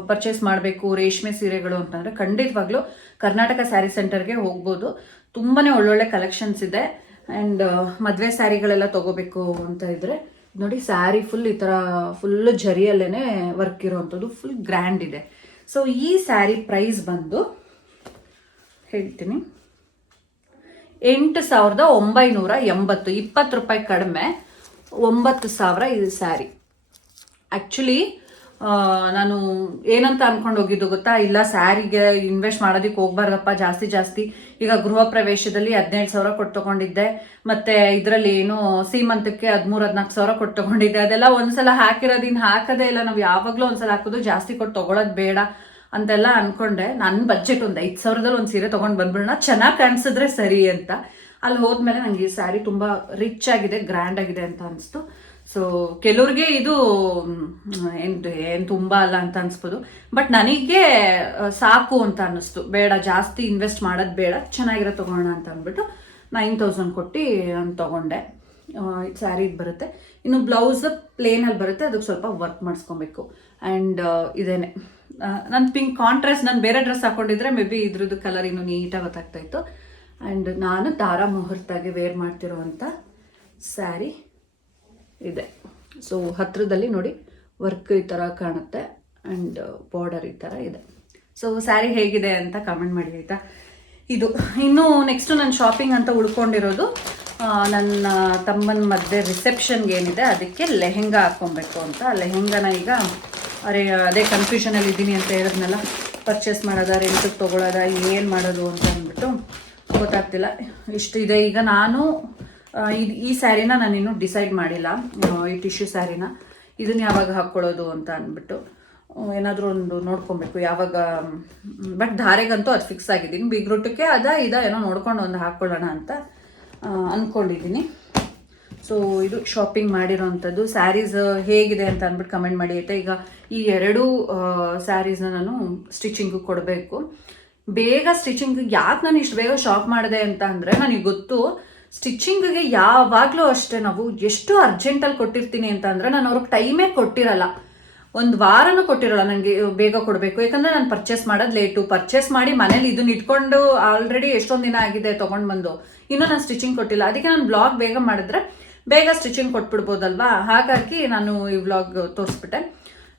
ಪರ್ಚೇಸ್ ಮಾಡಬೇಕು, ರೇಷ್ಮೆ ಸೀರೆಗಳು ಅಂತಂದರೆ ಖಂಡಿತವಾಗ್ಲೂ ಕರ್ನಾಟಕ ಸ್ಯಾರಿ ಸೆಂಟರ್ಗೆ ಹೋಗ್ಬೋದು. ತುಂಬಾನೇ ಒಳ್ಳೊಳ್ಳೆ ಕಲೆಕ್ಷನ್ಸ್ ಇದೆ. ಆ್ಯಂಡ್ ಮದುವೆ ಸ್ಯಾರಿಗಳೆಲ್ಲ ತಗೋಬೇಕು ಅಂತ ಇದ್ರೆ, ನೋಡಿ ಸ್ಯಾರಿ ಫುಲ್ ಈ ಥರ ಫುಲ್ ಜರಿಯಲ್ಲೇ ವರ್ಕ್ ಇರೋವಂಥದ್ದು ಫುಲ್ ಗ್ರ್ಯಾಂಡ್ ಇದೆ. ಸೊ ಈ ಸ್ಯಾರಿ ಪ್ರೈಸ್ ಬಂದು, ಹೇಳ್ತೀನಿ. ಎಂಟು ಸಾವಿರದ ಒಂಬೈನೂರ ಎಂಬತ್ತು, ಇಪ್ಪತ್ತು ರೂಪಾಯಿ ಕಡಿಮೆ, ಒಂಬತ್ತು ಸಾವಿರ ಇದು ಸ್ಯಾರಿ. ಆ್ಯಕ್ಚುಲಿ ನಾನು ಏನಂತ ಅನ್ಕೊಂಡು ಹೋಗಿದ್ದು ಗೊತ್ತಾ? ಇಲ್ಲ, ಸ್ಯಾರಿಗೆ ಇನ್ವೆಸ್ಟ್ ಮಾಡೋದಕ್ಕೆ ಹೋಗ್ಬಾರ್ದಪ್ಪ, ಜಾಸ್ತಿ ಜಾಸ್ತಿ. ಈಗ ಗೃಹ ಪ್ರವೇಶದಲ್ಲಿ ಹದಿನೇಳು ಸಾವಿರ ಕೊಟ್ಟು ತಗೊಂಡಿದ್ದೆ ಮತ್ತೆ ಇದರಲ್ಲಿ ಏನು ಸೀಮಂತಕ್ಕೆ ಹದಿಮೂರು, ಹದಿನಾಲ್ಕು ಸಾವಿರ ಕೊಟ್ಟು ತಗೊಂಡಿದ್ದೆ ಅದೆಲ್ಲ ಒಂದ್ಸಲ ಹಾಕಿರೋದಿನ್ ಹಾಕದೇ ಇಲ್ಲ. ನಾವು ಯಾವಾಗಲೂ ಒಂದ್ಸಲ ಹಾಕೋದು ಜಾಸ್ತಿ ಕೊಟ್ಟು ತಗೊಳ್ಳೋದು ಬೇಡ. ಅಂತೆಲ್ಲ ಅನ್ಕೊಂಡೆ. ನನ್ನ ಬಜೆಟ್ ಒಂದು ಐದು ಸಾವಿರದಲ್ಲಿ ಒಂದು ಸೀರೆ ತೊಗೊಂಡು ಬಂದ್ಬಿಡೋಣ. ಚೆನ್ನಾಗಿ ಕಾಣಿಸಿದ್ರೆ ಸರಿ ಅಂತ. ಅಲ್ಲಿ ಹೋದ್ಮೇಲೆ ನನಗೆ ಈ ಸ್ಯಾರಿ ತುಂಬ ರಿಚ್ ಆಗಿದೆ ಗ್ರ್ಯಾಂಡ್ ಆಗಿದೆ ಅಂತ ಅನಿಸ್ತು. ಸೊ ಕೆಲವ್ರಿಗೆ ಇದು ಏನು ಏನು ತುಂಬ ಅಲ್ಲ ಅಂತ ಅನಿಸ್ಬೋದು. ಬಟ್ ನನಗೆ ಸಾಕು ಅಂತ ಅನ್ನಿಸ್ತು ಬೇಡ, ಜಾಸ್ತಿ ಇನ್ವೆಸ್ಟ್ ಮಾಡೋದು ಬೇಡ. ಚೆನ್ನಾಗಿರೋ ತೊಗೊಳ್ಳೋಣ ಅಂತ ಅಂದ್ಬಿಟ್ಟು ನೈನ್ ತೌಸಂಡ್ ಕೊಟ್ಟು ನಾನು ತೊಗೊಂಡೆ. ಸ್ಯಾರಿ ಇದು ಬರುತ್ತೆ. ಇನ್ನು ಬ್ಲೌಸ್ ಪ್ಲೇನಲ್ಲಿ ಬರುತ್ತೆ. ಅದಕ್ಕೆ ಸ್ವಲ್ಪ ವರ್ಕ್ ಮಾಡಿಸ್ಕೊಬೇಕು. ಆ್ಯಂಡ್ ಇದೇನೆ. ನಾನು ಪಿಂಕ್ ಕಾಂಟ್ರಾಸ್ಟ್ ನಾನು ಬೇರೆ ಡ್ರೆಸ್ ಹಾಕೊಂಡಿದ್ರೆ ಮೇ ಬಿ ಇದ್ರದ್ದು ಕಲರ್ ಇನ್ನು ನೀಟಾಗಿ ಗೊತ್ತಾಗ್ತಾ ಇತ್ತು. ಆ್ಯಂಡ್ ನಾನು ತಾರಾ ಮುಹೂರ್ತಾಗೆ ವೇರ್ ಮಾಡ್ತಿರೋವಂಥ ಸ್ಯಾರಿ ಇದೆ. ಸೊ ಹತ್ರದಲ್ಲಿ ನೋಡಿ ವರ್ಕ್ ಈ ಥರ ಕಾಣುತ್ತೆ ಆ್ಯಂಡ್ ಬಾರ್ಡರ್ ಈ ಥರ ಇದೆ. ಸೊ ಸ್ಯಾರಿ ಹೇಗಿದೆ ಅಂತ ಕಮೆಂಟ್ ಮಾಡಿ ಆಯಿತಾ? ಇದು, ಇನ್ನು ನೆಕ್ಸ್ಟ್ ನಾನು ಶಾಪಿಂಗ್ ಅಂತ ಉಳ್ಕೊಂಡಿರೋದು ನನ್ನ ತಮ್ಮನ ಮಧ್ಯೆ ರಿಸೆಪ್ಷನ್ಗೆ ಏನಿದೆ, ಅದಕ್ಕೆ ಲೆಹೆಂಗಾ ಹಾಕ್ಕೊಬೇಕು ಅಂತ. ಲೆಹೆಂಗಾನ ಈಗ ಅರೆ, ಅದೇ ಕನ್ಫ್ಯೂಷನಲ್ಲಿ ಇದ್ದೀನಿ ಅಂತ ಹೇಳಿದ್ನಲ್ಲ. ಪರ್ಚೇಸ್ ಮಾಡೋದ ರೆಂಟಿಗೆ ತೊಗೊಳೋದ, ಏನು ಮಾಡೋದು ಅಂತ ಅಂದ್ಬಿಟ್ಟು ಗೊತ್ತಾಗ್ತಿಲ್ಲ. ಇಷ್ಟು ಇದೆ. ಈಗ ನಾನು ಇದು ಈ ಸ್ಯಾರಿನ ನಾನಿನ್ನು ಡಿಸೈಡ್ ಮಾಡಿಲ್ಲ. ಈ ಟಿಶ್ಯೂ ಸ್ಯಾರಿನ. ಇದನ್ನ ಯಾವಾಗ ಹಾಕ್ಕೊಳ್ಳೋದು ಅಂತ ಅಂದ್ಬಿಟ್ಟು ಏನಾದರೂ ಒಂದು ನೋಡ್ಕೊಬೇಕು. ಯಾವಾಗ ಬಟ್ ಧಾರೆಗಂತೂ ಅದು ಫಿಕ್ಸ್ ಆಗಿದ್ದೀನಿ. ಬೀಗ್ರೂಟಕ್ಕೆ ಅದ, ಇದ ಏನೋ ನೋಡ್ಕೊಂಡು ಒಂದು ಹಾಕ್ಕೊಳ್ಳೋಣ ಅಂತ ಅಂದ್ಕೊಂಡಿದ್ದೀನಿ ಸೊ ಇದು ಶಾಪಿಂಗ್ ಮಾಡಿರೋವಂಥದ್ದು. ಸ್ಯಾರೀಸ್ ಹೇಗಿದೆ ಅಂತ ಅಂದ್ಬಿಟ್ಟು ಕಮೆಂಟ್ ಮಾಡಿ ಆಯ್ತಾ? ಈಗ ಈ ಎರಡು ಸ್ಯಾರೀಸ್ನ ನಾನು ಸ್ಟಿಚಿಂಗು ಕೊಡಬೇಕು. ಬೇಗ ಸ್ಟಿಚಿಂಗ್ ಯಾಕೆ ನಾನು ಇಷ್ಟು ಬೇಗ ಶಾಪ್ ಮಾಡಿದೆ ಅಂತ ಅಂದರೆ ನನಗೆ ಗೊತ್ತು. ಸ್ಟಿಚಿಂಗ್ಗೆ ಯಾವಾಗಲೂ ಅಷ್ಟೇ ನಾವು ಎಷ್ಟು ಅರ್ಜೆಂಟಲ್ಲಿ ಕೊಟ್ಟಿರ್ತೀನಿ ಅಂತ ಅಂದರೆ ನಾನು ಅವ್ರಿಗೆ ಟೈಮೇ ಕೊಟ್ಟಿರಲ್ಲ. ಒಂದು ವಾರನೂ ಕೊಟ್ಟಿರಲ್ಲ ನನಗೆ ಬೇಗ ಕೊಡಬೇಕು. ಯಾಕಂದರೆ ನಾನು ಪರ್ಚೇಸ್ ಮಾಡೋದು ಲೇಟು ಪರ್ಚೇಸ್ ಮಾಡಿ ಮನೇಲಿ ಇದನ್ನ ಇಟ್ಕೊಂಡು ಆಲ್ರೆಡಿ ಎಷ್ಟೊಂದು ದಿನ ಆಗಿದೆ ತೊಗೊಂಡು ಬಂದು. ಇನ್ನೂ ನಾನು ಸ್ಟಿಚಿಂಗ್ ಕೊಟ್ಟಿಲ್ಲ. ಅದಕ್ಕೆ ನಾನು ಬ್ಲಾಗ್ ಬೇಗ ಮಾಡಿದ್ರೆ ಬೇಗ ಸ್ಟಿಚಿಂಗ್ ಕೊಟ್ಬಿಡ್ಬೋದಲ್ವಾ? ಹಾಗಾಗಿ ನಾನು ಈ ವ್ಲಾಗ್ ತೋರಿಸ್ಬಿಟ್ಟೆ.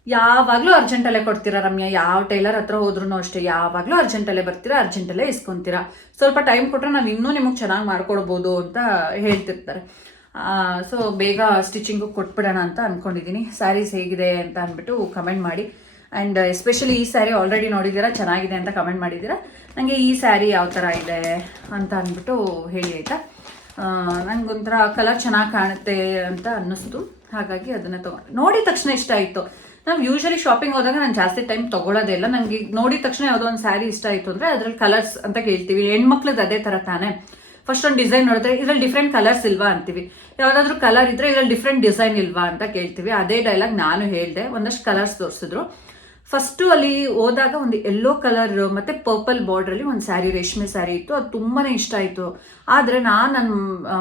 ಯಾವಾಗಲೂ ಅರ್ಜೆಂಟಲ್ಲೇ ಕೊಡ್ತೀರಾ ರಮ್ಯಾ? ಯಾವ ಟೈಲರ್ ಹತ್ರ ಹೋದ್ರೂ ಅಷ್ಟೇ. ಯಾವಾಗಲೂ ಅರ್ಜೆಂಟಲ್ಲೇ ಬರ್ತೀರಾ ಅರ್ಜೆಂಟಲ್ಲೇ ಇಸ್ಕೊಂತೀರಾ? ಸ್ವಲ್ಪ ಟೈಮ್ ಕೊಟ್ಟರೆ ನಾವು ಇನ್ನೂ ನಿಮಗೆ ಚೆನ್ನಾಗಿ ಮಾಡ್ಕೊಡ್ಬೋದು ಅಂತ ಹೇಳ್ತಿರ್ತಾರೆ. ಸೊ ಬೇಗ ಸ್ಟಿಚಿಂಗು ಕೊಟ್ಬಿಡೋಣ ಅಂತ ಅಂದ್ಕೊಂಡಿದ್ದೀನಿ ಸ್ಯಾರೀಸ್ ಹೇಗಿದೆ ಅಂತ ಅಂದ್ಬಿಟ್ಟು ಕಮೆಂಟ್ ಮಾಡಿ. ಆ್ಯಂಡ್ ಎಸ್ಪೆಷಲಿ ಈ ಸ್ಯಾರಿ ಆಲ್ರೆಡಿ ನೋಡಿದ್ದೀರಾ? ಚೆನ್ನಾಗಿದೆ ಅಂತ ಕಮೆಂಟ್ ಮಾಡಿದ್ದೀರಾ? ನನಗೆ ಈ ಸ್ಯಾರಿ ಯಾವ ಥರ ಇದೆ ಅಂತ ಅಂದ್ಬಿಟ್ಟು ಹೇಳಿ ಆಯಿತಾ? ನನಗೊಂಥರ ಕಲರ್ ಚೆನ್ನಾಗಿ ಕಾಣುತ್ತೆ ಅಂತ ಅನ್ನಿಸ್ತು. ಹಾಗಾಗಿ ಅದನ್ನು ತೊಗೊಂಡು ನೋಡಿದ ತಕ್ಷಣ ಇಷ್ಟ ಆಯಿತು. ನಾವು ಯೂಶಲಿ ಶಾಪಿಂಗ್ ಹೋದಾಗ ನಾನು ಜಾಸ್ತಿ ಟೈಮ್ ತೊಗೊಳೋದೇ ಇಲ್ಲ. ನನಗೆ ನೋಡಿದ ತಕ್ಷಣ ಯಾವುದೋ ಒಂದು ಸ್ಯಾರಿ ಇಷ್ಟ ಆಯಿತು ಅಂದರೆ ಅದರಲ್ಲಿ ಕಲರ್ಸ್ ಅಂತ ಕೇಳ್ತೀವಿ. ಹೆಣ್ಮಕ್ಳದ್ದು ಅದೇ ಥರ ತಾನೇ. ಫಸ್ಟ್ ಒಂದು ಡಿಸೈನ್ ನೋಡಿದ್ರೆ ಇದ್ರಲ್ಲಿ ಡಿಫ್ರೆಂಟ್ ಕಲರ್ಸ್ ಇಲ್ವಾ ಅಂತೀವಿ. ಯಾವುದಾದ್ರೂ ಕಲರ್ ಇದ್ರೆ ಇದ್ರಲ್ಲಿ ಡಿಫ್ರೆಂಟ್ ಡಿಸೈನ್ ಇಲ್ವಾ ಅಂತ ಕೇಳ್ತೀವಿ. ಅದೇ ಡೈಲಾಗ್ ನಾನು ಹೇಳಿದೆ. ಒಂದಷ್ಟು ಕಲರ್ಸ್ ತೋರಿಸಿದ್ರು. ಫಸ್ಟು ಅಲ್ಲಿ ಹೋದಾಗ ಒಂದು ಎಲ್ಲೋ ಕಲರ್ ಮತ್ತೆ ಪರ್ಪಲ್ ಬಾರ್ಡ್ರಲ್ಲಿ ಒಂದು ಸ್ಯಾರಿ ರೇಷ್ಮೆ ಸ್ಯಾರಿ ಇತ್ತು. ಅದು ತುಂಬಾನೇ ಇಷ್ಟ ಆಯಿತು. ಆದರೆ ನಾನು ನನ್ನ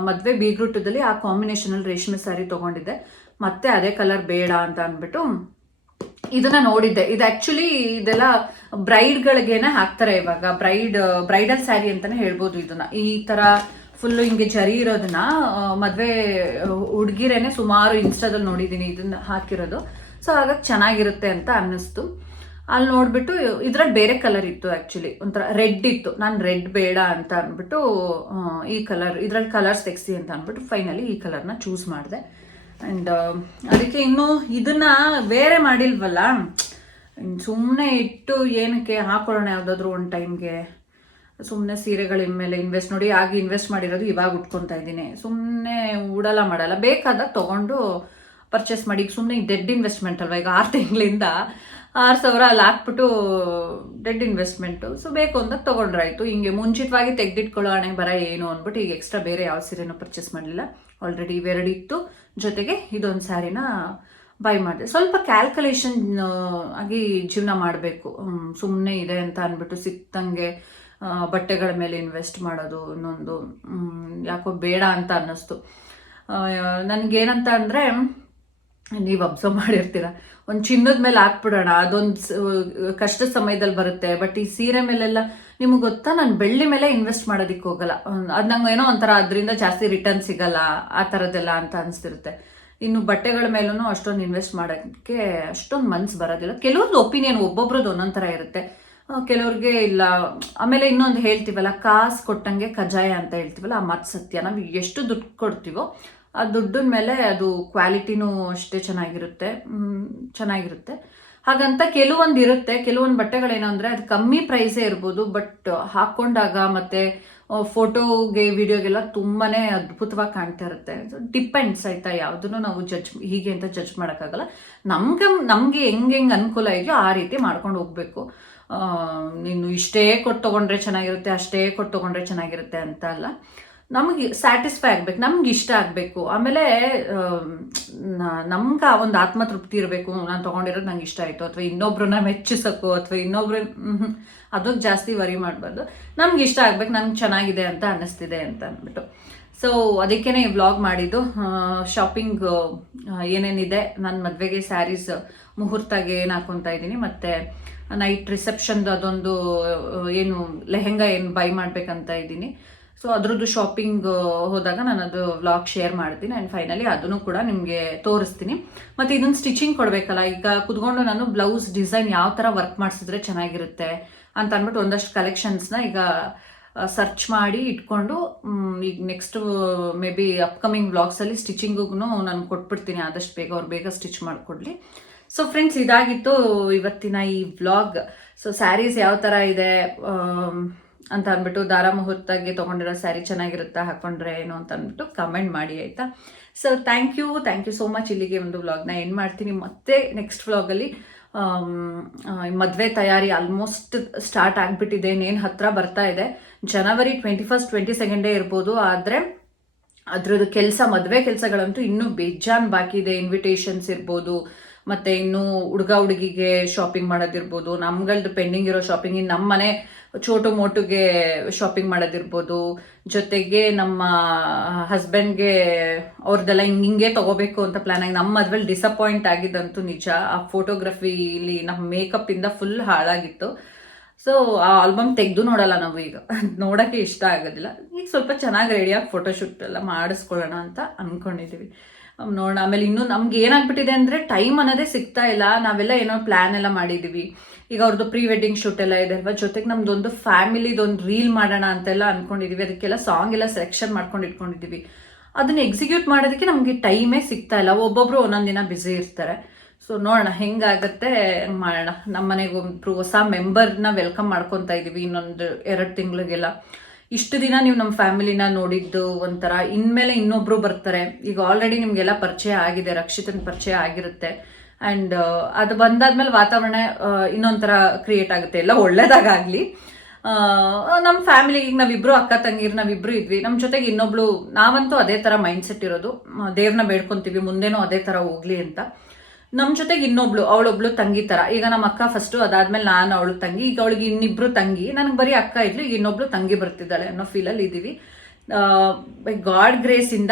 ಮದುವೆ ಬೀಗ್ರೂಟದಲ್ಲಿ ಆ ಕಾಂಬಿನೇಷನಲ್ಲಿ ರೇಷ್ಮೆ ಸ್ಯಾರಿ ತೊಗೊಂಡಿದ್ದೆ. ಮತ್ತೆ ಅದೇ ಕಲರ್ ಬೇಡ ಅಂತ ಅಂದ್ಬಿಟ್ಟು ಇದನ್ನ ನೋಡಿದ್ದೆ. ಇದು ಆ್ಯಕ್ಚುಲಿ ಇದೆಲ್ಲ ಬ್ರೈಡ್ಗಳಿಗೇನೆ ಹಾಕ್ತಾರೆ ಇವಾಗ. ಬ್ರೈಡ್ ಬ್ರೈಡಲ್ ಸ್ಯಾರಿ ಅಂತಾನೆ ಹೇಳ್ಬೋದು ಇದನ್ನ. ಈ ತರ ಫುಲ್ ಹಿಂಗೆ ಜರಿ ಇರೋದನ್ನ ಮದ್ವೆ, ಹುಡುಗಿರೇನೆ ಸುಮಾರು ಇನ್ಸ್ಟಾದಲ್ಲಿ ನೋಡಿದ್ದೀನಿ ಇದನ್ನ ಹಾಕಿರೋದು. ಸೊ ಹಾಗಾಗಿ ಚೆನ್ನಾಗಿರುತ್ತೆ ಅಂತ ಅನ್ನಿಸ್ತು. ಅಲ್ಲಿ ನೋಡ್ಬಿಟ್ಟು ಇದ್ರಲ್ಲಿ ಬೇರೆ ಕಲರ್ ಇತ್ತು ಆ್ಯಕ್ಚುಲಿ ಒಂಥರ ರೆಡ್ ಇತ್ತು. ನಾನು ರೆಡ್ ಬೇಡ ಅಂತ ಅಂದ್ಬಿಟ್ಟು ಈ ಕಲರ್ ಇದ್ರಲ್ಲಿ ಕಲರ್ಸ್ ತೆಗ್ಸಿ ಅಂತ ಅಂದ್ಬಿಟ್ಟು ಫೈನಲಿ ಈ ಕಲರ್ನ ಚೂಸ್ ಮಾಡಿದೆ. ಆ್ಯಂಡ್ ಅದಕ್ಕೆ ಇನ್ನು ಇದನ್ನ ಬೇರೆ ಮಾಡಿಲ್ವಲ್ಲ? ಸುಮ್ಮನೆ ಇಟ್ಟು ಏನಕ್ಕೆ ಹಾಕೊಳ್ಳೋಣ ಯಾವುದಾದ್ರೂ ಒಂದು ಟೈಮ್ಗೆ ಸುಮ್ಮನೆ ಸೀರೆಗಳ ಮೇಲೆ ಇನ್ವೆಸ್ಟ್ ನೋಡಿ, ಆಗಿ ಇನ್ವೆಸ್ಟ್ ಮಾಡಿರೋದು ಇವಾಗ ಉಟ್ಕೊತಾ ಇದ್ದೀನಿ. ಸುಮ್ಮನೆ ಉಡಲ್ಲ ಮಾಡಲ್ಲ. ಬೇಕಾದಾಗ ತೊಗೊಂಡು ಪರ್ಚೇಸ್ ಮಾಡಿ ಈಗ ಸುಮ್ಮನೆ ಡೆಡ್ ಇನ್ವೆಸ್ಟ್ಮೆಂಟ್ ಅಲ್ವಾ? ಈಗ ಆರು ತಿಂಗಳಿಂದ ಆರು ಸಾವಿರ ಅಲ್ಲಿ ಹಾಕ್ಬಿಟ್ಟು ಡೆಡ್ ಇನ್ವೆಸ್ಟ್ಮೆಂಟು ಸೊ ಬೇಕು ಅಂತ ತೊಗೊಂಡ್ರಾಯ್ತು ಹಿಂಗೆ ಮುಂಚಿತವಾಗಿ ತೆಗೆದಿಟ್ಕೊಳ್ಳೋ ಹಣೆ ಬರ ಏನು ಅಂದ್ಬಿಟ್ಟು ಈಗ ಎಕ್ಸ್ಟ್ರಾ ಬೇರೆ ಯಾವ ಸೀರೆನೂ ಪರ್ಚೇಸ್ ಮಾಡಲಿಲ್ಲ. ಆಲ್ರೆಡಿ ಇವೆರಡು ಇತ್ತು. ಜೊತೆಗೆ ಇದೊಂದು ಸ್ಯಾರಿನ ಬೈ ಮಾಡಿದೆ. ಸ್ವಲ್ಪ ಕ್ಯಾಲ್ಕುಲೇಷನ್ ಆಗಿ ಜೀವನ ಮಾಡಬೇಕು. ಸುಮ್ಮನೆ ಇದೆ ಅಂತ ಅಂದ್ಬಿಟ್ಟು ಸಿಕ್ತಂಗೆ ಬಟ್ಟೆಗಳ ಮೇಲೆ ಇನ್ವೆಸ್ಟ್ ಮಾಡೋದು ಇನ್ನೊಂದು. ಯಾಕೋ ಬೇಡ ಅಂತ ಅನ್ನಿಸ್ತು. ನನಗೇನಂತ ಅಂದರೆ ನೀವು ಅಬ್ಸರ್ವ್ ಮಾಡಿರ್ತೀರ? ಒಂದು ಚಿನ್ನದ ಮೇಲೆ ಹಾಕ್ಬಿಡೋಣ, ಅದೊಂದು ಕಷ್ಟದ ಸಮಯದಲ್ಲಿ ಬರುತ್ತೆ. ಬಟ್ ಈ ಸೀರೆ ಮೇಲೆಲ್ಲ ನಿಮಗೆ ಗೊತ್ತಾ? ನಾನು ಬೆಳ್ಳಿ ಮೇಲೆ ಇನ್ವೆಸ್ಟ್ ಮಾಡೋದಕ್ಕೆ ಹೋಗಲ್ಲ. ಅದು ನಂಗೆ ಏನೋ ಒಂಥರ ಅದರಿಂದ ಜಾಸ್ತಿ ರಿಟರ್ನ್ ಸಿಗಲ್ಲ, ಆ ಥರದ್ದೆಲ್ಲ ಅಂತ ಅನಿಸ್ತಿರುತ್ತೆ. ಇನ್ನು ಬಟ್ಟೆಗಳ ಮೇಲೂ ಅಷ್ಟೊಂದು ಇನ್ವೆಸ್ಟ್ ಮಾಡೋಕ್ಕೆ ಅಷ್ಟೊಂದು ಮನ್ಸು ಬರೋದಿಲ್ಲ. ಕೆಲವೊಂದು ಒಪಿನಿಯನ್ ಒಬ್ಬೊಬ್ರದ್ದು ಒಂದೊಂದು ಥರ ಇರುತ್ತೆ. ಕೆಲವ್ರಿಗೆ ಇಲ್ಲ. ಆಮೇಲೆ ಇನ್ನೊಂದು ಹೇಳ್ತೀವಲ್ಲ, ಕಾಸು ಕೊಟ್ಟಂಗೆ ಕಜಾಯ ಅಂತ ಹೇಳ್ತೀವಲ್ಲ, ಆ ಮಾತು ಸತ್ಯ. ನಾವು ಎಷ್ಟು ದುಡ್ಡು ಕೊಡ್ತೀವೋ ಆ ದುಡ್ಡಿನ ಮೇಲೆ ಅದು ಕ್ವಾಲಿಟಿನೂ ಅಷ್ಟೇ ಚೆನ್ನಾಗಿರುತ್ತೆ. ಚೆನ್ನಾಗಿರುತ್ತೆ. ಹಾಗಂತ ಕೆಲವೊಂದು ಇರುತ್ತೆ. ಕೆಲವೊಂದು ಬಟ್ಟೆಗಳೇನು ಅಂದರೆ ಅದು ಕಮ್ಮಿ ಪ್ರೈಸೇ ಇರ್ಬೋದು. ಬಟ್ ಹಾಕ್ಕೊಂಡಾಗ ಮತ್ತೆ ಫೋಟೋಗೆ, ವಿಡಿಯೋಗೆಲ್ಲ ತುಂಬಾನೇ ಅದ್ಭುತವಾಗಿ ಕಾಣ್ತಾ ಇರುತ್ತೆ. ಡಿಪೆಂಡ್ಸ್ ಆಯ್ತಾ ಯಾವುದನ್ನು ನಾವು ಜಡ್ಜ್ ಹೀಗೆ ಅಂತ ಜಡ್ಜ್ ಮಾಡೋಕ್ಕಾಗಲ್ಲ. ನಮ್ಗೆ, ನಮಗೆ ಹೆಂಗ್ ಹೆಂಗೆ ಅನುಕೂಲ ಇದೆಯೋ ಆ ರೀತಿ ಮಾಡ್ಕೊಂಡು ಹೋಗ್ಬೇಕು. ನೀನು ಇಷ್ಟೇ ಕೊಟ್ಟು ತೊಗೊಂಡ್ರೆ ಚೆನ್ನಾಗಿರುತ್ತೆ, ಅಷ್ಟೇ ಕೊಟ್ಟು ತಗೊಂಡ್ರೆ ಚೆನ್ನಾಗಿರುತ್ತೆ ಅಂತ ಅಲ್ಲ. ನಮಗೆ ಸ್ಯಾಟಿಸ್ಫೈ ಆಗ್ಬೇಕು, ನಮ್ಗೆ ಇಷ್ಟ ಆಗಬೇಕು. ಆಮೇಲೆ ನಮ್ಗೆ ಒಂದು ಆತ್ಮತೃಪ್ತಿ ಇರಬೇಕು. ನಾನು ತೊಗೊಂಡಿರೋದು ನಂಗೆ ಇಷ್ಟ ಆಯಿತು, ಅಥವಾ ಇನ್ನೊಬ್ಬರನ್ನ ಮೆಚ್ಚಿಸೋಕ್ಕೋ ಅಥವಾ ಇನ್ನೊಬ್ರು ಅದಕ್ಕೆ ಜಾಸ್ತಿ ವರಿ ಮಾಡಬಾರ್ದು. ನಮ್ಗೆ ಇಷ್ಟ ಆಗ್ಬೇಕು, ನಂಗೆ ಚೆನ್ನಾಗಿದೆ ಅಂತ ಅನ್ನಿಸ್ತಿದೆ ಅಂತ ಅಂದ್ಬಿಟ್ಟು ಸೊ ಅದಕ್ಕೇನೆ ಈ ವ್ಲಾಗ್ ಮಾಡಿದ್ದು. ಶಾಪಿಂಗ್ ಏನೇನಿದೆ ನನ್ನ ಮದುವೆಗೆ ಸ್ಯಾರೀಸ್ ಮುಹೂರ್ತಾಗೆ ಏನು ಹಾಕೊತಾ ಇದ್ದೀನಿ, ಮತ್ತು ನೈಟ್ ರಿಸೆಪ್ಷನ್ದು ಅದೊಂದು ಏನು, ಲೆಹೆಂಗಾ ಏನು ಬೈ ಮಾಡಬೇಕಂತ ಇದ್ದೀನಿ. ಸೊ ಅದ್ರದ್ದು ಶಾಪಿಂಗ್ ಹೋದಾಗ ನಾನು ಅದು ವ್ಲಾಗ್ ಶೇರ್ ಮಾಡ್ತೀನಿ ಆ್ಯಂಡ್ ಫೈನಲಿ ಅದನ್ನು ಕೂಡ ನಿಮಗೆ ತೋರಿಸ್ತೀನಿ. ಮತ್ತು ಇದನ್ನು ಸ್ಟಿಚಿಂಗ್ ಕೊಡಬೇಕಲ್ಲ, ಈಗ ಕುತ್ಕೊಂಡು ನಾನು ಬ್ಲೌಸ್ ಡಿಸೈನ್ ಯಾವ ಥರ ವರ್ಕ್ ಮಾಡಿಸಿದ್ರೆ ಚೆನ್ನಾಗಿರುತ್ತೆ ಅಂತ ಅಂದ್ಬಿಟ್ಟು ಒಂದಷ್ಟು ಕಲೆಕ್ಷನ್ಸ್ನ ಈಗ ಸರ್ಚ್ ಮಾಡಿ ಇಟ್ಕೊಂಡು ಈಗ ನೆಕ್ಸ್ಟ್ ಮೇ ಬಿ ಅಪ್ಕಮಿಂಗ್ ವ್ಲಾಗ್ಸಲ್ಲಿ ಸ್ಟಿಚಿಂಗಿಗೂ ನಾನು ಕೊಟ್ಬಿಡ್ತೀನಿ. ಆದಷ್ಟು ಬೇಗ ಅವ್ರು ಬೇಗ ಸ್ಟಿಚ್ ಮಾಡಿಕೊಡ್ಲಿ. ಸೊ ಫ್ರೆಂಡ್ಸ್ ಇದಾಗಿತ್ತು ಇವತ್ತಿನ ಈ ವ್ಲಾಗ್ ಸೊ ಸ್ಯಾರೀಸ್ ಯಾವ ಥರ ಇದೆ? ಅಂತ ಅಂದ್ಬಿಟ್ಟು ದಾರ ಮುಹೂರ್ತಾಗಿ ತೊಗೊಂಡಿರೋ ಸ್ಯಾರಿ ಚೆನ್ನಾಗಿರುತ್ತಾ ಹಾಕೊಂಡ್ರೆ ಏನು ಅಂತ ಅಂದ್ಬಿಟ್ಟು ಕಮೆಂಟ್ ಮಾಡಿ, ಆಯಿತಾ? So thank you thank you so much ಇಲ್ಲಿಗೆ ಒಂದು ವ್ಲಾಗ್ನ ಏನು ಮಾಡ್ತೀನಿ. ಮತ್ತೆ ನೆಕ್ಸ್ಟ್ ವ್ಲಾಗಲ್ಲಿ ಮದುವೆ ತಯಾರಿ ಆಲ್ಮೋಸ್ಟ್ ಸ್ಟಾರ್ಟ್ ಆಗಿಬಿಟ್ಟಿದೆ. ಇನ್ನೇನು ಹತ್ರ ಬರ್ತಾ ಇದೆ. ಜನವರಿ ಟ್ವೆಂಟಿ ಫಸ್ಟ್ ಟ್ವೆಂಟಿ ಸೆಕೆಂಡೇ ಇರ್ಬೋದು. ಆದರೆ ಅದ್ರದ್ದು ಕೆಲಸ, ಮದುವೆ ಕೆಲಸಗಳಂತೂ ಇನ್ನೂ ಬೇಜಾನ್ ಬಾಕಿ ಇದೆ. ಇನ್ವಿಟೇಷನ್ಸ್ ಇರ್ಬೋದು, ಮತ್ತೆ ಇನ್ನು ಹುಡುಗ ಹುಡುಗಿಗೆ ಶಾಪಿಂಗ್ ಮಾಡೋದಿರ್ಬೋದು. ನಮ್ಗಳ್ದು ಪೆಂಡಿಂಗ್ ಇರೋ ಶಾಪಿಂಗ್ ಇನ್ನು ನಮ್ಮ ಮನೆ ಚೋಟು ಮೋಟುಗೆ ಶಾಪಿಂಗ್ ಮಾಡೋದಿರ್ಬೋದು. ಜೊತೆಗೆ ನಮ್ಮ ಹಸ್ಬೆಂಡ್ಗೆ ಅವ್ರದ್ದೆಲ್ಲ ಹಿಂಗೆ ಹಿಂಗೆ ತಗೋಬೇಕು ಅಂತ ಪ್ಲಾನ್ ಆಗಿ ನಮ್ಮ ಮದ್ವೆಲಿ ಡಿಸಪಾಯಿಂಟ್ ಆಗಿದ್ದಂತೂ ನಿಜ. ಆ ಫೋಟೋಗ್ರಫಿಲಿ ನಮ್ಮ ಮೇಕಪ್ಪಿಂದ ಫುಲ್ ಹಾಳಾಗಿತ್ತು. ಸೊ ಆ ಆಲ್ಬಮ್ ತೆಗೆದು ನೋಡಲ್ಲ ನಾವು ಈಗ. [LAUGHS] ನೋಡೋಕ್ಕೆ ಇಷ್ಟ ಆಗೋದಿಲ್ಲ. ಈಗ ಸ್ವಲ್ಪ ಚೆನ್ನಾಗಿ ರೆಡಿಯಾಗಿ ಫೋಟೋಶೂಟ್ ಎಲ್ಲ ಮಾಡಿಸ್ಕೊಳ್ಳೋಣ ಅಂತ ಅಂದ್ಕೊಂಡಿದ್ದೀವಿ ನೋಡೋಣ. ಆಮೇಲೆ ಇನ್ನೂ ನಮ್ಗೆ ಏನಾಗ್ಬಿಟ್ಟಿದೆ ಅಂದರೆ ಟೈಮ್ ಅನ್ನೋದೇ ಸಿಗ್ತಾ ಇಲ್ಲ. ನಾವೆಲ್ಲ ಏನೋ ಪ್ಲ್ಯಾನ್ ಎಲ್ಲ ಮಾಡಿದ್ದೀವಿ ಈಗ ಅವ್ರದ್ದು ಪ್ರೀ ವೆಡ್ಡಿಂಗ್ ಶೂಟ್ ಎಲ್ಲ ಇದೆ ಅಲ್ವಾ? ಜೊತೆಗೆ ನಮ್ದೊಂದು ಫ್ಯಾಮಿಲಿದೊಂದು ರೀಲ್ ಮಾಡೋಣ ಅಂತೆಲ್ಲ ಅನ್ಕೊಂಡಿದೀವಿ. ಅದಕ್ಕೆಲ್ಲ ಸಾಂಗ್ ಎಲ್ಲ ಸೆಲೆಕ್ಷನ್ ಮಾಡ್ಕೊಂಡು ಇಟ್ಕೊಂಡಿದ್ದೀವಿ ಅದನ್ನ ಎಕ್ಸಿಕ್ಯೂಟ್ ಮಾಡೋದಕ್ಕೆ ನಮಗೆ ಟೈಮೇ ಸಿಗ್ತಾ ಇಲ್ಲ. ಒಬ್ಬೊಬ್ರು ಒಂದೊಂದು ದಿನ ಬ್ಯುಸಿ ಇರ್ತಾರೆ. ಸೊ ನೋಡೋಣ, ಹೆಂಗಾಗತ್ತೆ? ಹಂಗ್ ಮಾಡೋಣ. ನಮ್ಮ ಮನೆಗೆ ಒಬ್ರು ಹೊಸ ಮೆಂಬರ್ನ ವೆಲ್ಕಮ್ ಮಾಡ್ಕೊತಾ ಇದೀವಿ ಇನ್ನೊಂದು ಎರಡು ತಿಂಗಳಿಗೆಲ್ಲ. ಇಷ್ಟು ದಿನ ನೀವು ನಮ್ಮ ಫ್ಯಾಮಿಲಿನ ನೋಡಿದ್ದು ಒಂಥರ. ಇನ್ಮೇಲೆ ಇನ್ನೊಬ್ರು ಬರ್ತಾರೆ. ಈಗ ಆಲ್ರೆಡಿ ನಿಮಗೆಲ್ಲ ಪರಿಚಯ ಆಗಿದೆ. ರಕ್ಷಿತನ ಪರಿಚಯ ಆಗಿರುತ್ತೆ. ಆ್ಯಂಡ್ ಅದು ಬಂದಾದ್ಮೇಲೆ ವಾತಾವರಣ ಇನ್ನೊಂಥರ ಕ್ರಿಯೇಟ್ ಆಗುತ್ತೆ. ಎಲ್ಲ ಒಳ್ಳೇದಾಗಲಿ ನಮ್ಮ ಫ್ಯಾಮಿಲಿ ಈಗ ನಾವಿಬ್ರು ಅಕ್ಕ ತಂಗಿರ್ ನಾವಿಬ್ರು ಇದ್ವಿ. ನಮ್ಮ ಜೊತೆಗೆ ಇನ್ನೊಬ್ಳು, ನಾವಂತೂ ಅದೇ ಥರ ಮೈಂಡ್ ಸೆಟ್ ಇರೋದು ದೇವ್ರನ್ನ ಬೇಡ್ಕೊತೀವಿ, ಮುಂದೇನೂ ಅದೇ ಥರ ಹೋಗ್ಲಿ ಅಂತ. ನಮ್ಮ ಜೊತೆಗೆ ಇನ್ನೊಬ್ಳು, ಅವಳೊಬ್ಳು ತಂಗಿ ಥರ ಈಗ ನಮ್ಮ ಅಕ್ಕ ಫಸ್ಟು ಅದಾದ್ಮೇಲೆ ನಾನು, ಅವಳು ತಂಗಿ. ಈಗ ಅವಳಿಗೆ ಇನ್ನಿಬ್ರು ತಂಗಿ. ನನಗೆ ಬರೀ ಅಕ್ಕ ಇದ್ಲು, ಈಗ ಇನ್ನೊಬ್ಳು ತಂಗಿ ಬರ್ತಿದ್ದಾಳೆ ಅನ್ನೋ ಫೀಲಲ್ಲಿ ಇದ್ದೀವಿ ಬೈ ಗಾಡ್ ಗ್ರೇಸಿಂದ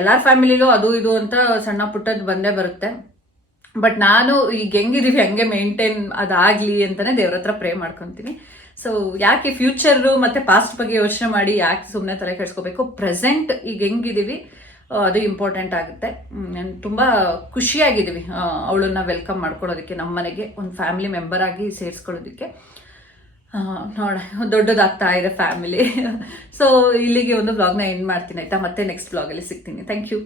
ಎಲ್ಲರ ಫ್ಯಾಮಿಲಿಲೂ ಅದು ಇದು ಅಂತ ಸಣ್ಣ ಪುಟ್ಟದ್ದು ಬಂದೇ ಬರುತ್ತೆ. ಬಟ್ ನಾನು ಈಗ ಹೆಂಗಿದೀವಿ ಹಂಗೆ ಮೇಂಟೈನ್ ಅದಾಗ್ಲಿ ಅಂತಾನೆ ದೇವ್ರ ಹತ್ರ ಪ್ರೇ ಮಾಡ್ಕೊತೀನಿ. ಸೊ ಯಾಕೆ ಫ್ಯೂಚರು ಮತ್ತೆ ಪಾಸ್ಟ್ ಬಗ್ಗೆ ಯೋಚನೆ ಮಾಡಿ ಯಾಕೆ ಸುಮ್ಮನೆ ತಲೆ ಕೆಡ್ಸ್ಕೋಬೇಕು? ಪ್ರೆಸೆಂಟ್ ಈಗ ಹೆಂಗಿದೀವಿ ಆ, ಅದು ಇಂಪಾರ್ಟೆಂಟ್ ಆಗುತ್ತೆ. ನಾನು ತುಂಬ ಖುಷಿಯಾಗಿದ್ದೀವಿ ಅವಳನ್ನ ವೆಲ್ಕಮ್ ಮಾಡ್ಕೊಳ್ಳೋದಕ್ಕೆ ನಮ್ಮ ಮನೆಗೆ ಒಂದು ಫ್ಯಾಮಿಲಿ ಮೆಂಬರ್ ಆಗಿ ಸೇರಿಸ್ಕೊಳ್ಳೋದಕ್ಕೆ. ನೋಡ ದೊಡ್ಡದಾಗ್ತಾ ಇದೆ ಫ್ಯಾಮಿಲಿ ಸೊ [LAUGHS] ಇಲ್ಲಿಗೆ ಒಂದು ವ್ಲಾಗ್ನ ಎಂಡ್ ಮಾಡ್ತೀನಿ ಆಯಿತಾ? ಮತ್ತೆ ನೆಕ್ಸ್ಟ್ ವ್ಲಾಗಲ್ಲಿ ಸಿಗ್ತೀನಿ. Thank you